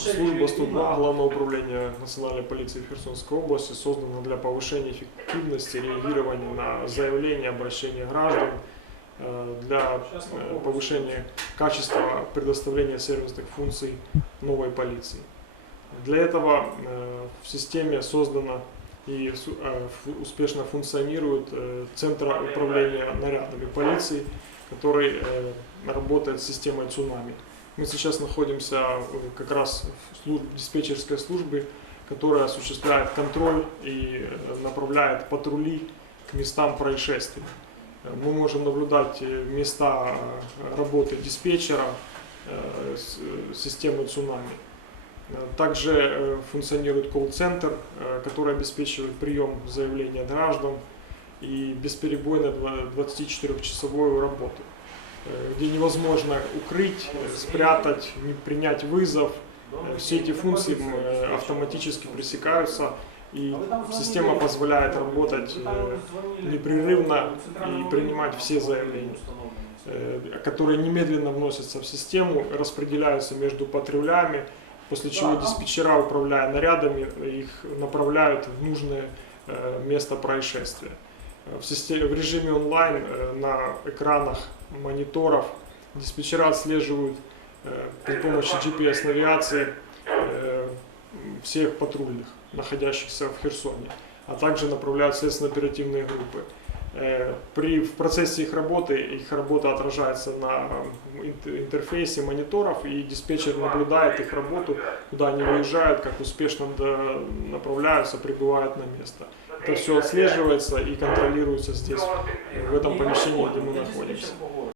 Служба 102 Главного управления Национальной полиции в Херсонской области создана для повышения эффективности реагирования на заявления, обращения граждан, э, для э, повышения качества предоставления сервисных функций новой полиции. Для этого э, в системе создано и успешно функционирует Центр управления нарядами полиции, который работает с системой цунами. Мы сейчас находимся э, как раз в служб- диспетчерской службе, которая осуществляет контроль и э, направляет патрули к местам происшествий. Э, Мы можем наблюдать места работы диспетчера системы цунами. Также функционирует колл-центр, который обеспечивает прием заявления граждан и бесперебойно два- 24-часовую работу, где невозможно укрыть, э, спрятать, не принять вызов. Э, Все эти функции э, автоматически пресекаются, и система позволяет работать э, непрерывно и принимать все заявления, э, которые немедленно вносятся в систему, распределяются между патрулями, после чего диспетчера, управляя нарядами, их направляют в нужное э, место происшествия. Э, В, системе, в режиме онлайн э, на экранах мониторов диспетчера отслеживают э, при помощи GPS-навигации э, всех патрульных, находящихся в Херсоне, а также направляют следственно-оперативные группы. Э, При, в процессе их работы, их работа отражается на ин- интерфейсе мониторов, и диспетчер наблюдает их работу, куда они выезжают, как успешно направляются, прибывают на место. Это все отслеживается и контролируется здесь, в этом помещении, где мы находимся.